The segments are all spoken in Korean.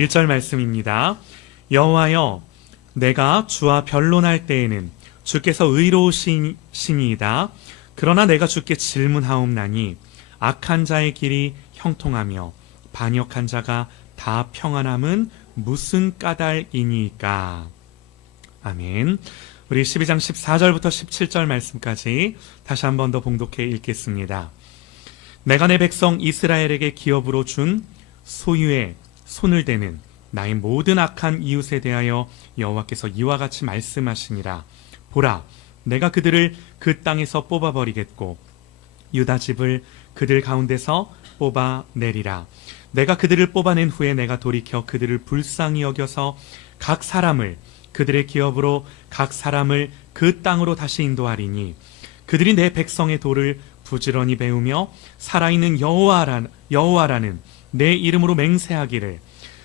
1절 말씀입니다. 여호와여, 내가 주와 변론할 때에는 주께서 의로우시니이다. 그러나 내가 주께 질문하옵나니 악한 자의 길이 형통하며 반역한 자가 다 평안함은 무슨 까닭이니까. 아멘. 우리 12장 14절부터 17절 말씀까지 다시 한 번 더 봉독해 읽겠습니다. 내가 내 백성 이스라엘에게 기업으로 준 소유에 손을 대는 나의 모든 악한 이웃에 대하여 여호와께서 이와 같이 말씀하시니라. 보라, 내가 그들을 그 땅에서 뽑아버리겠고 유다 집을 그들 가운데서 뽑아내리라. 내가 그들을 뽑아낸 후에 내가 돌이켜 그들을 불쌍히 여겨서 각 사람을 그들의 기업으로 각 사람을 그 땅으로 다시 인도하리니 그들이 내 백성의 도를 부지런히 배우며 살아있는 여호와라는 내 이름으로 맹세하기를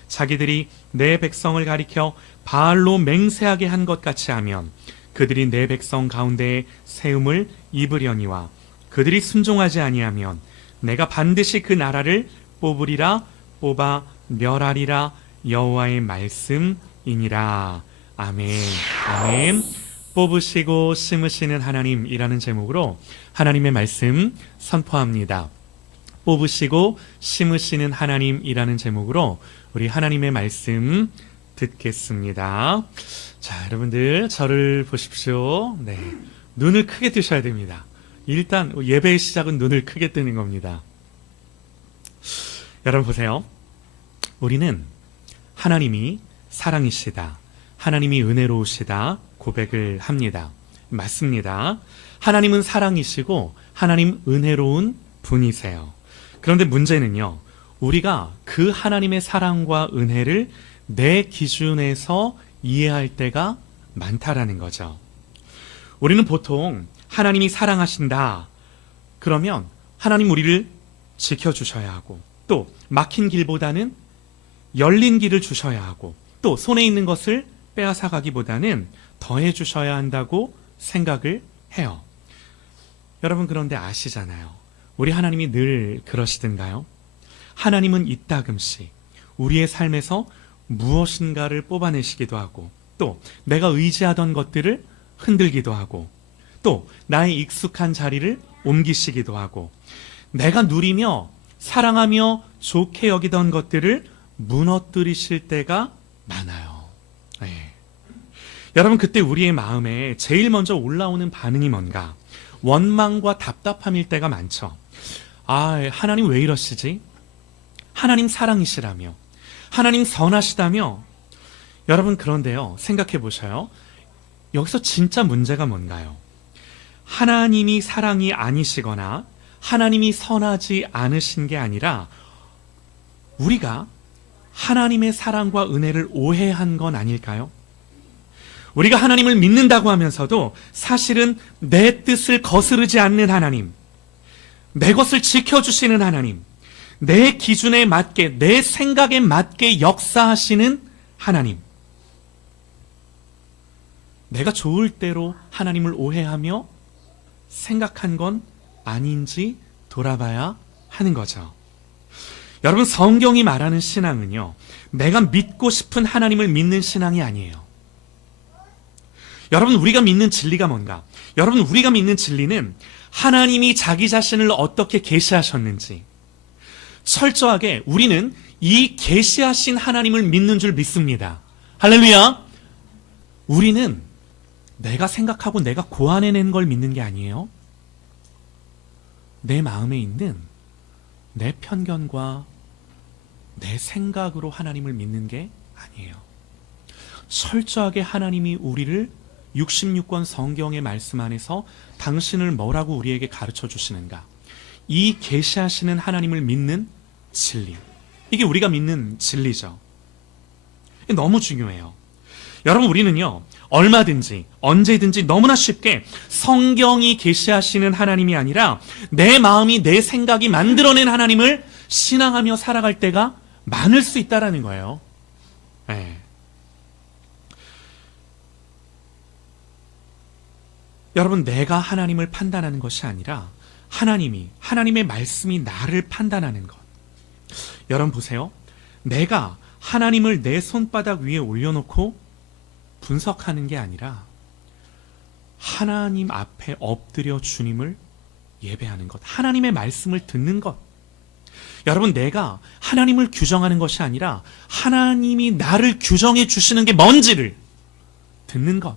자기들이 내 백성을 가리켜 바알로 맹세하게 한 것 같이 하면 그들이 내 백성 가운데에 세움을 입으려니와 그들이 순종하지 아니하면 내가 반드시 그 나라를 뽑으리라 뽑아 멸하리라 여호와의 말씀이니라. 아멘. 아멘. 뽑으시고 심으시는 하나님이라는 제목으로 하나님의 말씀 선포합니다. 뽑으시고 심으시는 하나님이라는 제목으로 우리 하나님의 말씀 듣겠습니다. 자, 여러분들 저를 보십시오. 네, 눈을 크게 뜨셔야 됩니다. 일단 예배의 시작은 눈을 크게 뜨는 겁니다. 여러분 보세요. 우리는 하나님이 사랑이시다, 하나님이 은혜로우시다 고백을 합니다. 맞습니다. 하나님은 사랑이시고 하나님 은혜로운 분이세요. 그런데 문제는요, 우리가 그 하나님의 사랑과 은혜를 내 기준에서 이해할 때가 많다라는 거죠. 우리는 보통 하나님이 사랑하신다 그러면 하나님 우리를 지켜주셔야 하고, 또 막힌 길보다는 열린 길을 주셔야 하고, 또 손에 있는 것을 빼앗아 가기보다는 더해 주셔야 한다고 생각을 해요. 여러분, 그런데 아시잖아요. 우리 하나님이 늘 그러시던가요? 하나님은 이따금씩 우리의 삶에서 무엇인가를 뽑아내시기도 하고, 또 내가 의지하던 것들을 흔들기도 하고, 또 나의 익숙한 자리를 옮기시기도 하고, 내가 누리며 사랑하며 좋게 여기던 것들을 무너뜨리실 때가 많아요. 네. 여러분, 그때 우리의 마음에 제일 먼저 올라오는 반응이 뭔가? 원망과 답답함일 때가 많죠. 아, 하나님 왜 이러시지? 하나님 사랑이시라며, 하나님 선하시다며. 여러분, 그런데요, 생각해 보셔요. 여기서 진짜 문제가 뭔가요? 하나님이 사랑이 아니시거나 하나님이 선하지 않으신 게 아니라 우리가 하나님의 사랑과 은혜를 오해한 건 아닐까요? 우리가 하나님을 믿는다고 하면서도 사실은 내 뜻을 거스르지 않는 하나님, 내 것을 지켜주시는 하나님, 내 기준에 맞게, 내 생각에 맞게 역사하시는 하나님, 내가 좋을 대로 하나님을 오해하며 생각한 건 아닌지 돌아봐야 하는 거죠. 여러분, 성경이 말하는 신앙은요, 내가 믿고 싶은 하나님을 믿는 신앙이 아니에요. 여러분, 우리가 믿는 진리가 뭔가? 여러분, 우리가 믿는 진리는 하나님이 자기 자신을 어떻게 계시하셨는지 철저하게 우리는 이 계시하신 하나님을 믿는 줄 믿습니다. 할렐루야! 우리는 내가 생각하고 내가 고안해낸 걸 믿는 게 아니에요. 내 마음에 있는 내 편견과 내 생각으로 하나님을 믿는 게 아니에요. 철저하게 하나님이 우리를 66권 성경의 말씀 안에서 당신을 뭐라고 우리에게 가르쳐 주시는가, 이 계시하시는 하나님을 믿는 진리, 이게 우리가 믿는 진리죠. 너무 중요해요. 여러분, 우리는요, 얼마든지 언제든지 너무나 쉽게 성경이 계시하시는 하나님이 아니라 내 마음이, 내 생각이 만들어낸 하나님을 신앙하며 살아갈 때가 많을 수 있다라는 거예요. 네. 여러분, 내가 하나님을 판단하는 것이 아니라 하나님의 말씀이 나를 판단하는 것. 여러분 보세요. 내가 하나님을 내 손바닥 위에 올려놓고 분석하는 게 아니라 하나님 앞에 엎드려 주님을 예배하는 것, 하나님의 말씀을 듣는 것. 여러분, 내가 하나님을 규정하는 것이 아니라 하나님이 나를 규정해 주시는 게 뭔지를 듣는 것.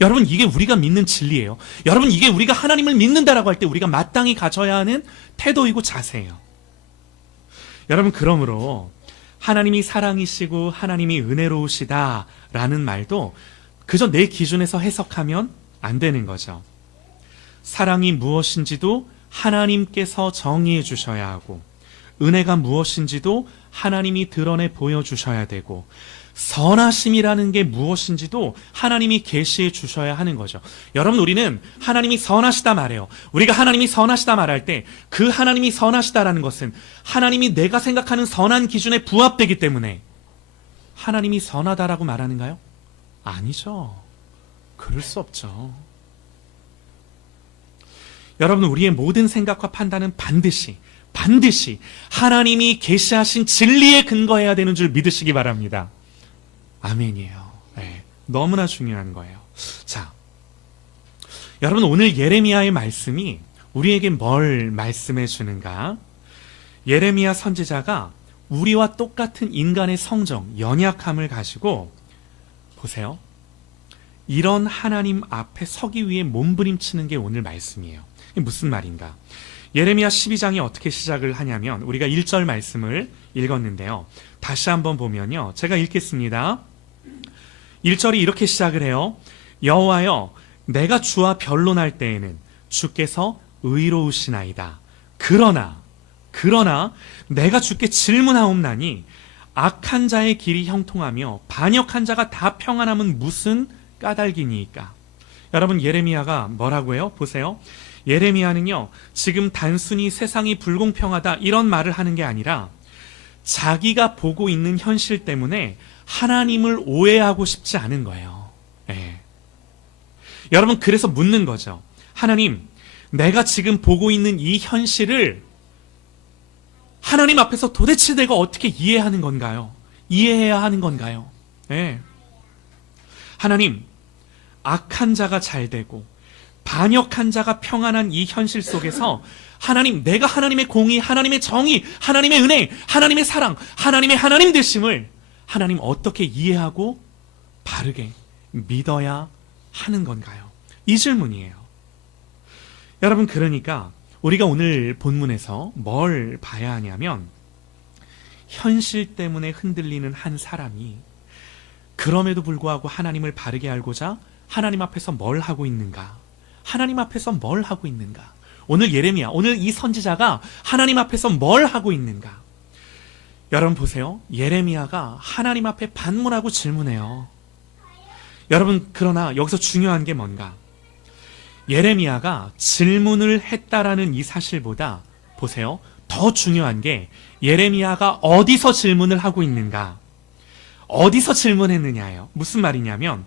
여러분, 이게 우리가 믿는 진리예요. 여러분, 이게 우리가 하나님을 믿는다라고 할 때 우리가 마땅히 가져야 하는 태도이고 자세예요. 여러분, 그러므로 하나님이 사랑이시고 하나님이 은혜로우시다라는 말도 그저 내 기준에서 해석하면 안 되는 거죠. 사랑이 무엇인지도 하나님께서 정의해 주셔야 하고, 은혜가 무엇인지도 하나님이 드러내 보여주셔야 되고, 선하심이라는 게 무엇인지도 하나님이 계시해 주셔야 하는 거죠. 여러분, 우리는 하나님이 선하시다 말해요. 우리가 하나님이 선하시다 말할 때 그 하나님이 선하시다라는 것은 하나님이 내가 생각하는 선한 기준에 부합되기 때문에 하나님이 선하다라고 말하는가요? 아니죠. 그럴 수 없죠. 여러분, 우리의 모든 생각과 판단은 반드시 하나님이 계시하신 진리에 근거해야 되는 줄 믿으시기 바랍니다. 아멘이에요. 네, 너무나 중요한 거예요. 자, 여러분, 오늘 예레미야의 말씀이 우리에게 뭘 말씀해 주는가? 예레미야 선지자가 우리와 똑같은 인간의 성정, 연약함을 가지고 보세요. 이런 하나님 앞에 서기 위해 몸부림치는 게 오늘 말씀이에요. 이게 무슨 말인가? 예레미야 12장이 어떻게 시작을 하냐면 우리가 1절 말씀을 읽었는데요. 다시 한번 보면요. 제가 읽겠습니다. 1절이 이렇게 시작을 해요. 여호와여, 내가 주와 변론할 때에는 주께서 의로우시나이다. 그러나 내가 주께 질문하옵나니 악한 자의 길이 형통하며 반역한 자가 다 평안함은 무슨 까닭이니까. 여러분, 예레미야가 뭐라고 해요? 보세요. 예레미야는요, 지금 단순히 세상이 불공평하다 이런 말을 하는 게 아니라 자기가 보고 있는 현실 때문에 하나님을 오해하고 싶지 않은 거예요. 네. 여러분, 그래서 묻는 거죠. 하나님, 내가 지금 보고 있는 이 현실을 하나님 앞에서 도대체 내가 어떻게 이해하는 건가요? 이해해야 하는 건가요? 네. 하나님, 악한 자가 잘 되고 반역한 자가 평안한 이 현실 속에서 하나님, 내가 하나님의 공의, 하나님의 정의, 하나님의 은혜, 하나님의 사랑, 하나님의 하나님 되심을 하나님 어떻게 이해하고 바르게 믿어야 하는 건가요? 이 질문이에요. 여러분, 그러니까 우리가 오늘 본문에서 뭘 봐야 하냐면 현실 때문에 흔들리는 한 사람이 그럼에도 불구하고 하나님을 바르게 알고자 하나님 앞에서 뭘 하고 있는가? 하나님 앞에서 뭘 하고 있는가? 오늘 예레미야, 오늘 이 선지자가 하나님 앞에서 뭘 하고 있는가? 여러분 보세요. 예레미야가 하나님 앞에 반문하고 질문해요. 여러분, 그러나 여기서 중요한 게 뭔가? 예레미야가 질문을 했다라는 이 사실보다 보세요. 더 중요한 게 예레미야가 어디서 질문을 하고 있는가? 어디서 질문했느냐예요. 무슨 말이냐면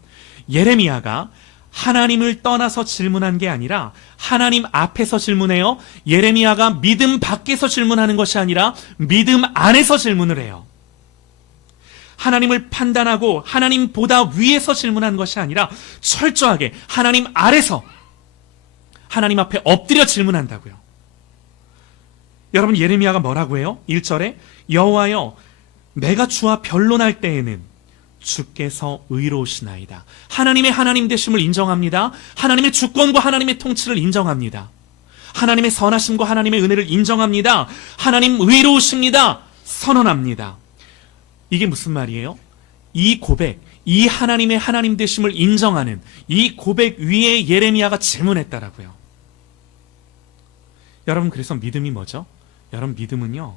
예레미야가 하나님을 떠나서 질문한 게 아니라 하나님 앞에서 질문해요. 예레미야가 믿음 밖에서 질문하는 것이 아니라 믿음 안에서 질문을 해요. 하나님을 판단하고 하나님보다 위에서 질문한 것이 아니라 철저하게 하나님 아래서 하나님 앞에 엎드려 질문한다고요. 여러분, 예레미야가 뭐라고 해요? 1절에 여호와여, 내가 주와 변론할 때에는 주께서 의로우시나이다. 하나님의 하나님 되심을 인정합니다. 하나님의 주권과 하나님의 통치를 인정합니다. 하나님의 선하심과 하나님의 은혜를 인정합니다. 하나님 의로우십니다. 선언합니다. 이게 무슨 말이에요? 이 고백, 이 하나님의 하나님 되심을 인정하는 이 고백 위에 예레미야가 질문했다라고요. 여러분, 그래서 믿음이 뭐죠? 여러분, 믿음은요,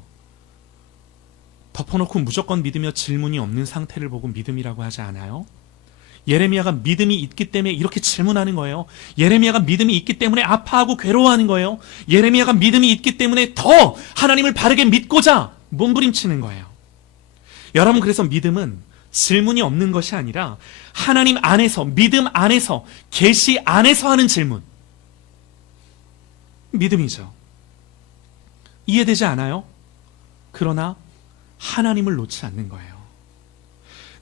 덮어놓고 무조건 믿으며 질문이 없는 상태를 보고 믿음이라고 하지 않아요? 예레미야가 믿음이 있기 때문에 이렇게 질문하는 거예요. 예레미야가 믿음이 있기 때문에 아파하고 괴로워하는 거예요. 예레미야가 믿음이 있기 때문에 더 하나님을 바르게 믿고자 몸부림치는 거예요. 여러분, 그래서 믿음은 질문이 없는 것이 아니라 하나님 안에서, 믿음 안에서, 계시 안에서 하는 질문. 믿음이죠. 이해되지 않아요? 그러나 하나님을 놓지 않는 거예요.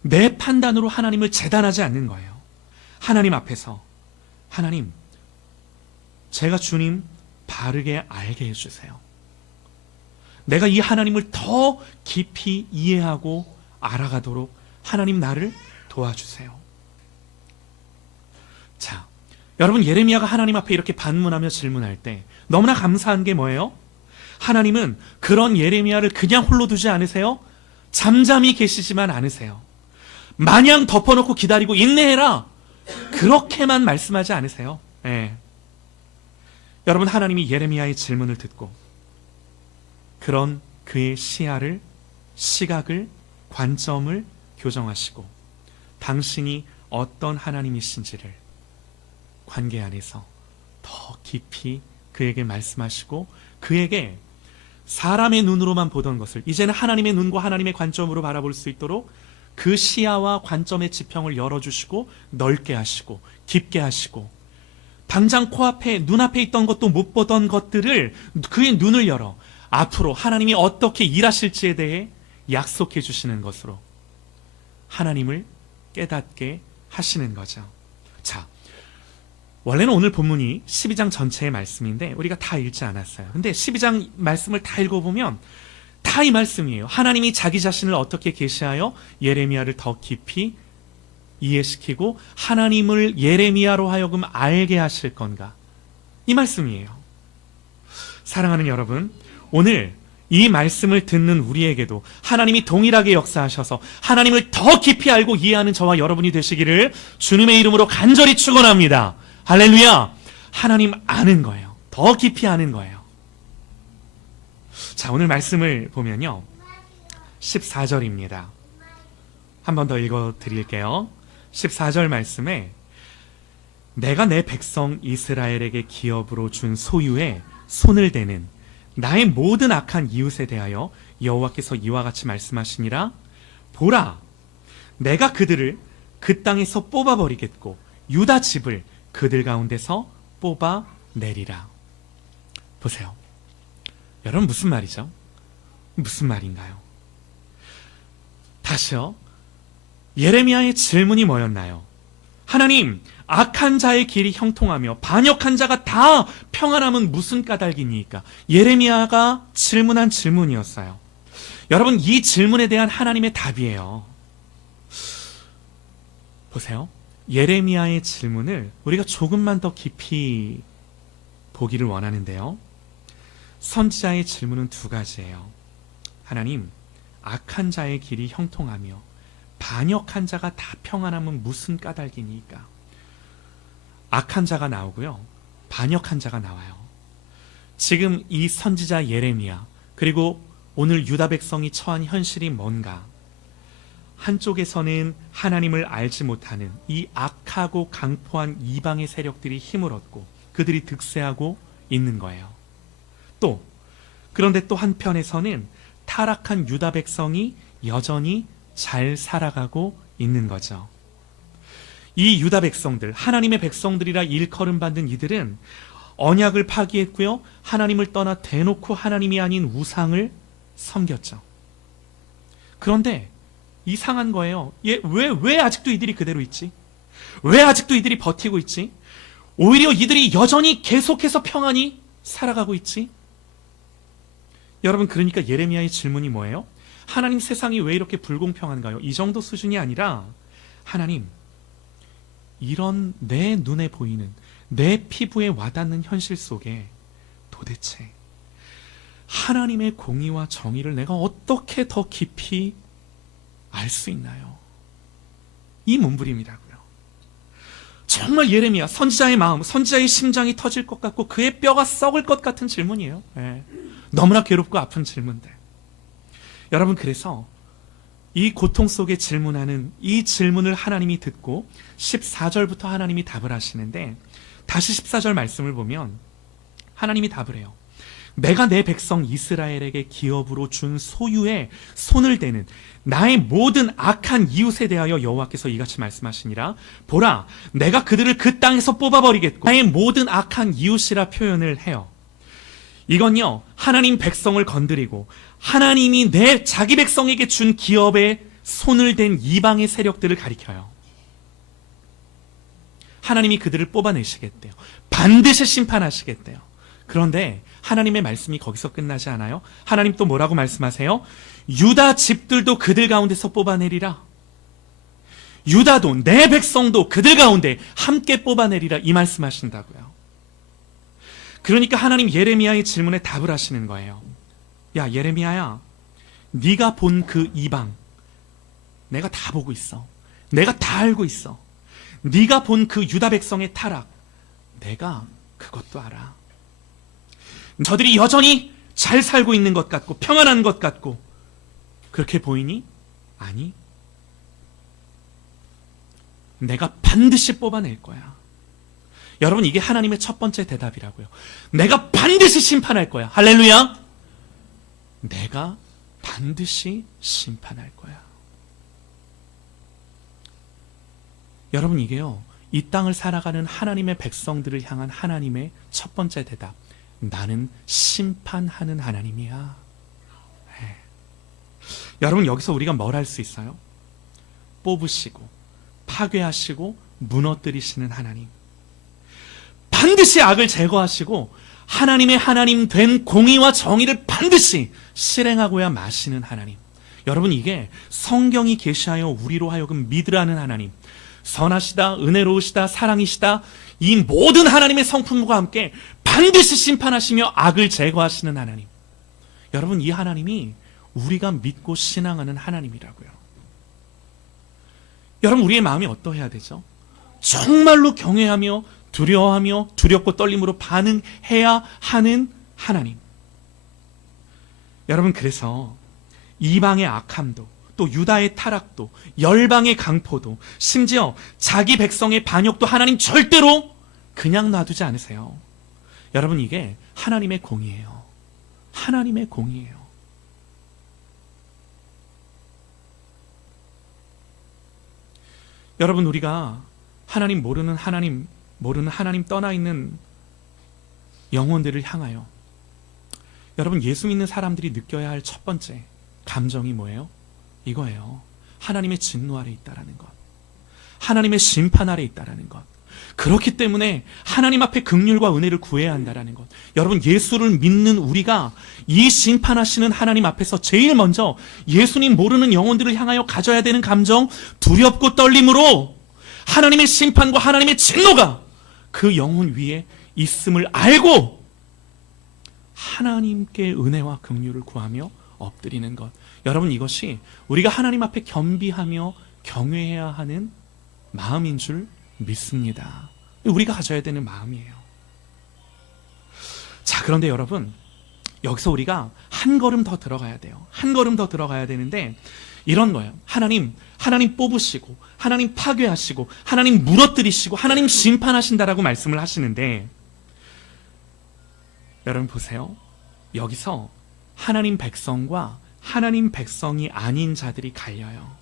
내 판단으로 하나님을 재단하지 않는 거예요. 하나님 앞에서 하나님, 제가 주님 바르게 알게 해주세요. 내가 이 하나님을 더 깊이 이해하고 알아가도록 하나님 나를 도와주세요. 자, 여러분, 예레미야가 하나님 앞에 이렇게 반문하며 질문할 때 너무나 감사한 게 뭐예요? 하나님은 그런 예레미야를 그냥 홀로 두지 않으세요. 잠잠히 계시지만 않으세요. 마냥 덮어놓고 기다리고 인내해라, 그렇게만 말씀하지 않으세요. 예. 여러분, 하나님이 예레미야의 질문을 듣고 그런 그의 시야를, 시각을, 관점을 교정하시고 당신이 어떤 하나님이신지를 관계 안에서 더 깊이 그에게 말씀하시고 그에게 사람의 눈으로만 보던 것을 이제는 하나님의 눈과 하나님의 관점으로 바라볼 수 있도록 그 시야와 관점의 지평을 열어주시고 넓게 하시고 깊게 하시고 당장 코앞에 눈앞에 있던 것도 못 보던 것들을 그의 눈을 열어 앞으로 하나님이 어떻게 일하실지에 대해 약속해 주시는 것으로 하나님을 깨닫게 하시는 거죠. 자, 원래는 오늘 본문이 12장 전체의 말씀인데 우리가 다 읽지 않았어요. 근데 12장 말씀을 다 읽어보면 다 이 말씀이에요. 하나님이 자기 자신을 어떻게 계시하여 예레미야를 더 깊이 이해시키고 하나님을 예레미야로 하여금 알게 하실 건가, 이 말씀이에요. 사랑하는 여러분, 오늘 이 말씀을 듣는 우리에게도 하나님이 동일하게 역사하셔서 하나님을 더 깊이 알고 이해하는 저와 여러분이 되시기를 주님의 이름으로 간절히 축원합니다. 할렐루야. 하나님 아는 거예요. 더 깊이 아는 거예요. 자, 오늘 말씀을 보면요, 14절입니다. 한 번 더 읽어 드릴게요. 14절 말씀에 내가 내 백성 이스라엘에게 기업으로 준 소유에 손을 대는 나의 모든 악한 이웃에 대하여 여호와께서 이와 같이 말씀하시니라. 보라, 내가 그들을 그 땅에서 뽑아버리겠고 유다 집을 그들 가운데서 뽑아내리라. 보세요. 여러분, 무슨 말이죠? 무슨 말인가요? 다시요. 예레미야의 질문이 뭐였나요? 하나님, 악한 자의 길이 형통하며 반역한 자가 다 평안함은 무슨 까닭이니까? 예레미야가 질문한 질문이었어요. 여러분, 이 질문에 대한 하나님의 답이에요. 보세요. 예레미야의 질문을 우리가 조금만 더 깊이 보기를 원하는데요, 선지자의 질문은 두 가지예요. 하나님, 악한 자의 길이 형통하며 반역한 자가 다 평안함은 무슨 까닭이니까? 악한 자가 나오고요, 반역한 자가 나와요. 지금 이 선지자 예레미야, 그리고 오늘 유다 백성이 처한 현실이 뭔가? 한쪽에서는 하나님을 알지 못하는 이 악하고 강포한 이방의 세력들이 힘을 얻고 그들이 득세하고 있는 거예요. 그런데 또 한편에서는 타락한 유다 백성이 여전히 잘 살아가고 있는 거죠. 이 유다 백성들, 하나님의 백성들이라 일컬음 받는 이들은 언약을 파기했고요, 하나님을 떠나 대놓고 하나님이 아닌 우상을 섬겼죠. 그런데 이상한 거예요. 왜 아직도 이들이 그대로 있지? 왜 아직도 이들이 버티고 있지? 오히려 이들이 여전히 계속해서 평안히 살아가고 있지? 여러분, 그러니까 예레미야의 질문이 뭐예요? 하나님, 세상이 왜 이렇게 불공평한가요? 이 정도 수준이 아니라, 하나님, 이런 내 눈에 보이는, 내 피부에 와닿는 현실 속에 도대체 하나님의 공의와 정의를 내가 어떻게 더 깊이 알 수 있나요? 이 문부림이라고요. 정말 예레미야, 선지자의 마음, 선지자의 심장이 터질 것 같고 그의 뼈가 썩을 것 같은 질문이에요. 네. 너무나 괴롭고 아픈 질문들. 여러분, 그래서 이 고통 속에 질문하는 이 질문을 하나님이 듣고 14절부터 하나님이 답을 하시는데, 다시 14절 말씀을 보면 하나님이 답을 해요. 내가 내 백성 이스라엘에게 기업으로 준 소유에 손을 대는 나의 모든 악한 이웃에 대하여 여호와께서 이같이 말씀하시니라. 보라, 내가 그들을 그 땅에서 뽑아버리겠고, 나의 모든 악한 이웃이라 표현을 해요. 이건요, 하나님 백성을 건드리고 하나님이 자기 백성에게 준 기업에 손을 댄 이방의 세력들을 가리켜요. 하나님이 그들을 뽑아내시겠대요. 반드시 심판하시겠대요. 그런데 하나님의 말씀이 거기서 끝나지 않아요. 하나님 또 뭐라고 말씀하세요? 유다 집들도 그들 가운데서 뽑아내리라. 유다도 내 백성도 그들 가운데 함께 뽑아내리라, 이 말씀하신다고요. 그러니까 하나님 예레미야의 질문에 답을 하시는 거예요. 야, 예레미야야, 네가 본 그 이방 내가 다 보고 있어. 내가 다 알고 있어. 네가 본 그 유다 백성의 타락 내가 그것도 알아. 저들이 여전히 잘 살고 있는 것 같고 평안한 것 같고 그렇게 보이니? 아니, 내가 반드시 뽑아낼 거야. 여러분, 이게 하나님의 첫 번째 대답이라고요. 내가 반드시 심판할 거야. 할렐루야. 내가 반드시 심판할 거야. 여러분, 이게요, 이 땅을 살아가는 하나님의 백성들을 향한 하나님의 첫 번째 대답. 나는 심판하는 하나님이야. 네. 여러분, 여기서 우리가 뭘 할 수 있어요? 뽑으시고 파괴하시고 무너뜨리시는 하나님, 반드시 악을 제거하시고 하나님의 하나님 된 공의와 정의를 반드시 실행하고야 마시는 하나님. 여러분, 이게 성경이 계시하여 우리로 하여금 믿으라는 하나님, 선하시다, 은혜로우시다, 사랑이시다, 이 모든 하나님의 성품과 함께 반드시 심판하시며 악을 제거하시는 하나님. 여러분, 이 하나님이 우리가 믿고 신앙하는 하나님이라고요. 여러분, 우리의 마음이 어떠해야 되죠? 정말로 경외하며 두려워하며 두렵고 떨림으로 반응해야 하는 하나님. 여러분, 그래서 이방의 악함도 또 유다의 타락도 열방의 강포도 심지어 자기 백성의 반역도 하나님 절대로 그냥 놔두지 않으세요. 여러분, 이게 하나님의 공의예요. 하나님의 공의예요. 여러분, 우리가 하나님 모르는 하나님 떠나 있는 영혼들을 향하여 여러분, 예수 믿는 사람들이 느껴야 할 첫 번째 감정이 뭐예요? 이거예요. 하나님의 진노 아래 있다라는 것, 하나님의 심판 아래 있다라는 것. 그렇기 때문에 하나님 앞에 긍휼과 은혜를 구해야 한다라는 것. 여러분, 예수를 믿는 우리가 이 심판하시는 하나님 앞에서 제일 먼저 예수님 모르는 영혼들을 향하여 가져야 되는 감정, 두렵고 떨림으로 하나님의 심판과 하나님의 진노가 그 영혼 위에 있음을 알고 하나님께 은혜와 긍휼을 구하며 엎드리는 것. 여러분, 이것이 우리가 하나님 앞에 겸비하며 경외해야 하는 마음인 줄 믿습니다. 우리가 가져야 되는 마음이에요. 자, 그런데 여러분, 여기서 우리가 한 걸음 더 들어가야 돼요. 한 걸음 더 들어가야 되는데 이런 거예요. 하나님 뽑으시고 하나님 파괴하시고 하나님 무너뜨리시고 하나님 심판하신다라고 말씀을 하시는데, 여러분 보세요. 여기서 하나님 백성과 하나님 백성이 아닌 자들이 갈려요.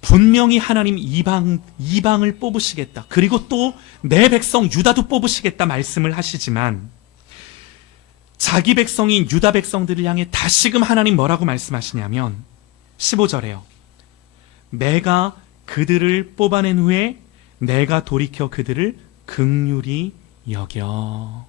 분명히 하나님 이방을 뽑으시겠다, 그리고 또 내 백성 유다도 뽑으시겠다 말씀을 하시지만 자기 백성인 유다 백성들을 향해 다시금 하나님 뭐라고 말씀하시냐면 15절에요. 내가 그들을 뽑아낸 후에 내가 돌이켜 그들을 긍휼히 여겨.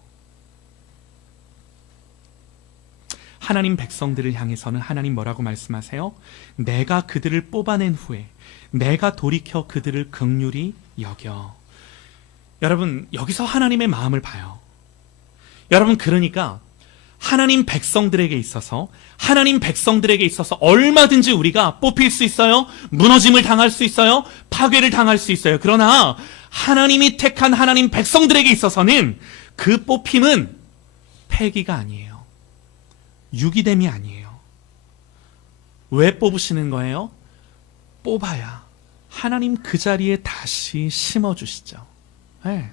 하나님 백성들을 향해서는 하나님 뭐라고 말씀하세요? 내가 그들을 뽑아낸 후에 내가 돌이켜 그들을 긍휼히 여겨. 여러분, 여기서 하나님의 마음을 봐요. 여러분, 그러니까 하나님 백성들에게 있어서 얼마든지 우리가 뽑힐 수 있어요. 무너짐을 당할 수 있어요. 파괴를 당할 수 있어요. 그러나 하나님이 택한 하나님 백성들에게 있어서는 그 뽑힘은 패기가 아니에요. 유기됨이 아니에요. 왜 뽑으시는 거예요? 뽑아야 하나님 그 자리에 다시 심어주시죠. 네.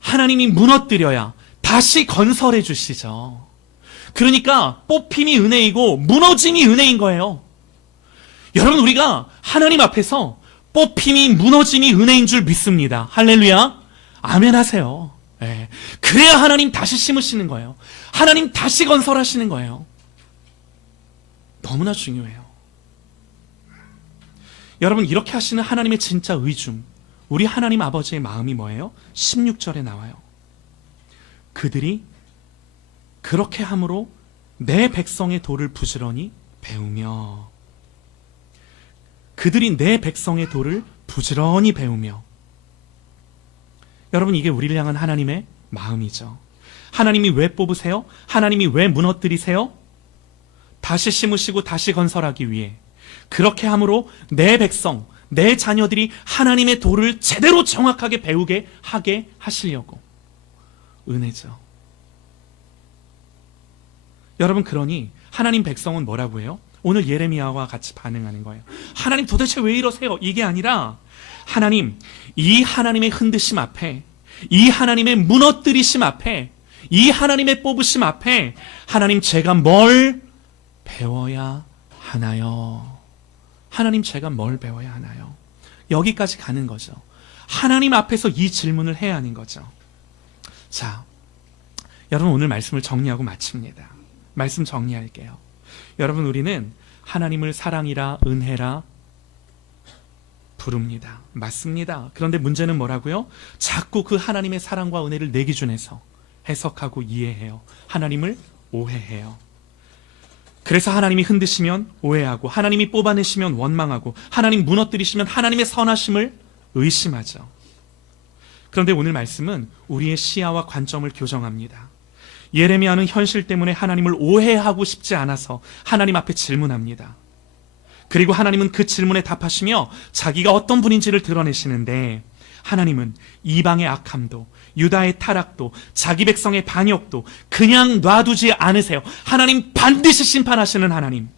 하나님이 무너뜨려야 다시 건설해 주시죠. 그러니까 뽑힘이 은혜이고 무너짐이 은혜인 거예요. 여러분, 우리가 하나님 앞에서 뽑힘이 무너짐이 은혜인 줄 믿습니다. 할렐루야. 아멘 하세요. 예. 그래야 하나님 다시 심으시는 거예요. 하나님 다시 건설하시는 거예요. 너무나 중요해요. 여러분, 이렇게 하시는 하나님의 진짜 의중, 우리 하나님 아버지의 마음이 뭐예요? 16절에 나와요. 그들이 그렇게 함으로 내 백성의 도를 부지런히 배우며, 그들이 내 백성의 도를 부지런히 배우며. 여러분, 이게 우리를 향한 하나님의 마음이죠. 하나님이 왜 뽑으세요? 하나님이 왜 무너뜨리세요? 다시 심으시고 다시 건설하기 위해. 그렇게 함으로 내 백성, 내 자녀들이 하나님의 도를 제대로 정확하게 배우게 하게 하시려고. 은혜죠. 여러분, 그러니 하나님 백성은 뭐라고 해요? 오늘 예레미야와 같이 반응하는 거예요. 하나님 도대체 왜 이러세요? 이게 아니라, 하나님, 이 하나님의 흔드심 앞에, 이 하나님의 무너뜨리심 앞에, 이 하나님의 뽑으심 앞에 하나님, 제가 뭘 배워야 하나요? 하나님, 제가 뭘 배워야 하나요? 여기까지 가는 거죠. 하나님 앞에서 이 질문을 해야 하는 거죠. 자, 여러분, 오늘 말씀을 정리하고 마칩니다. 말씀 정리할게요. 여러분, 우리는 하나님을 사랑이라 은혜라 부릅니다. 맞습니다. 그런데 문제는 뭐라고요? 자꾸 그 하나님의 사랑과 은혜를 내 기준에서 해석하고 이해해요. 하나님을 오해해요. 그래서 하나님이 흔드시면 오해하고, 하나님이 뽑아내시면 원망하고, 하나님 무너뜨리시면 하나님의 선하심을 의심하죠. 그런데 오늘 말씀은 우리의 시야와 관점을 교정합니다. 예레미야는 현실 때문에 하나님을 오해하고 싶지 않아서 하나님 앞에 질문합니다. 그리고 하나님은 그 질문에 답하시며 자기가 어떤 분인지를 드러내시는데, 하나님은 이방의 악함도, 유다의 타락도, 자기 백성의 반역도 그냥 놔두지 않으세요. 하나님 반드시 심판하시는 하나님.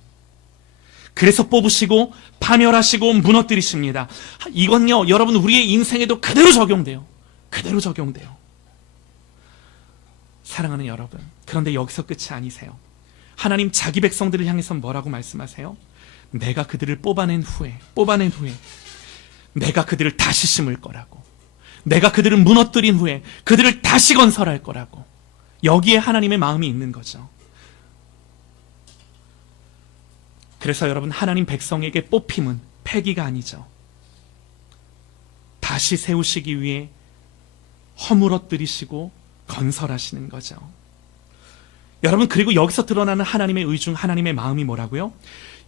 그래서 뽑으시고 파멸하시고 무너뜨리십니다. 이건요, 여러분, 우리의 인생에도 그대로 적용돼요. 그대로 적용돼요. 사랑하는 여러분, 그런데 여기서 끝이 아니세요. 하나님 자기 백성들을 향해서 뭐라고 말씀하세요? 내가 그들을 뽑아낸 후에 내가 그들을 다시 심을 거라고, 내가 그들을 무너뜨린 후에 그들을 다시 건설할 거라고. 여기에 하나님의 마음이 있는 거죠. 그래서 여러분, 하나님 백성에게 뽑힘은 폐기가 아니죠. 다시 세우시기 위해 허물어뜨리시고 건설하시는 거죠. 여러분, 그리고 여기서 드러나는 하나님의 의중, 하나님의 마음이 뭐라고요?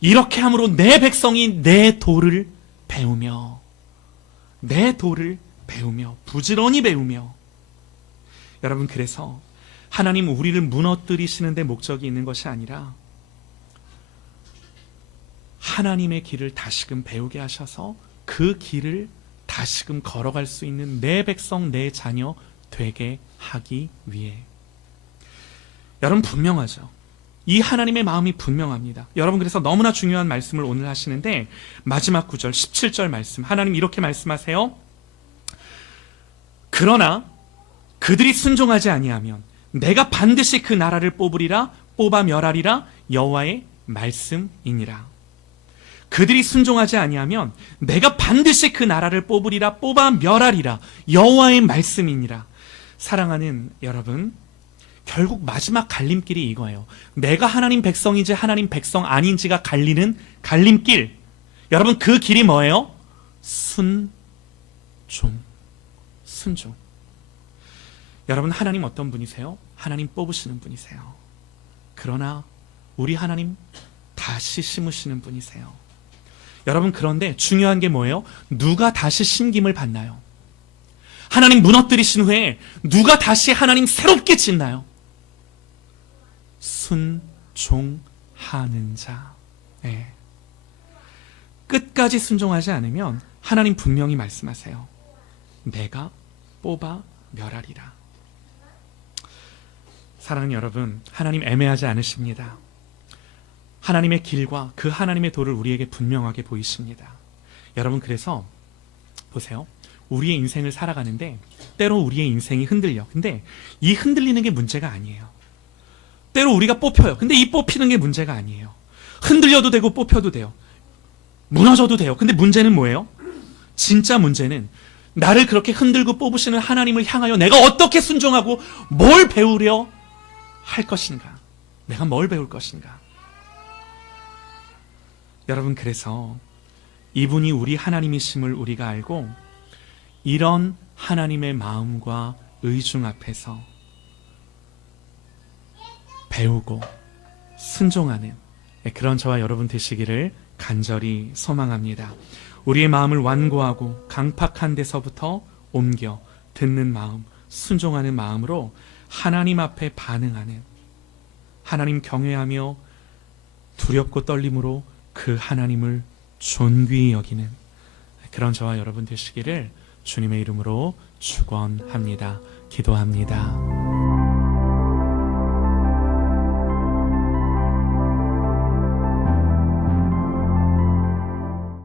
이렇게 함으로 내 백성이 내 도를 배우며, 내 도를 배우며, 부지런히 배우며. 여러분, 그래서 하나님 우리를 무너뜨리시는 데 목적이 있는 것이 아니라 하나님의 길을 다시금 배우게 하셔서 그 길을 다시금 걸어갈 수 있는 내 백성, 내 자녀 되게 하기 위해. 여러분, 분명하죠. 이 하나님의 마음이 분명합니다. 여러분, 그래서 너무나 중요한 말씀을 오늘 하시는데, 마지막 구절 17절 말씀, 하나님 이렇게 말씀하세요. 그러나 그들이 순종하지 아니하면 내가 반드시 그 나라를 뽑으리라, 뽑아 멸하리라, 여호와의 말씀이니라. 그들이 순종하지 아니하면 내가 반드시 그 나라를 뽑으리라, 뽑아 멸하리라, 여호와의 말씀이니라. 사랑하는 여러분, 결국 마지막 갈림길이 이거예요. 내가 하나님 백성인지 하나님 백성 아닌지가 갈리는 갈림길. 여러분, 그 길이 뭐예요? 순종. 순종. 여러분, 하나님 어떤 분이세요? 하나님 뽑으시는 분이세요. 그러나 우리 하나님 다시 심으시는 분이세요. 여러분, 그런데 중요한 게 뭐예요? 누가 다시 심김을 받나요? 하나님 무너뜨리신 후에 누가 다시 하나님 새롭게 짓나요? 순종하는 자. 네. 끝까지 순종하지 않으면 하나님 분명히 말씀하세요. 내가 뽑아 멸하리라. 사랑하는 여러분, 하나님 애매하지 않으십니다. 하나님의 길과 그 하나님의 도를 우리에게 분명하게 보이십니다. 여러분, 그래서 보세요. 우리의 인생을 살아가는데 때로 우리의 인생이 흔들려. 근데 이 흔들리는 게 문제가 아니에요. 때로 우리가 뽑혀요. 근데 이 뽑히는 게 문제가 아니에요. 흔들려도 되고 뽑혀도 돼요. 무너져도 돼요. 근데 문제는 뭐예요? 진짜 문제는 나를 그렇게 흔들고 뽑으시는 하나님을 향하여 내가 어떻게 순종하고 뭘 배우려 할 것인가? 내가 뭘 배울 것인가? 여러분, 그래서 이분이 우리 하나님이심을 우리가 알고 이런 하나님의 마음과 의중 앞에서 배우고 순종하는 그런 저와 여러분 되시기를 간절히 소망합니다. 우리의 마음을 완고하고 강팍한 데서부터 옮겨 듣는 마음, 순종하는 마음으로 하나님 앞에 반응하는, 하나님 경외하며 두렵고 떨림으로 그 하나님을 존귀히 여기는 그런 저와 여러분 되시기를 주님의 이름으로 축원합니다. 기도합니다.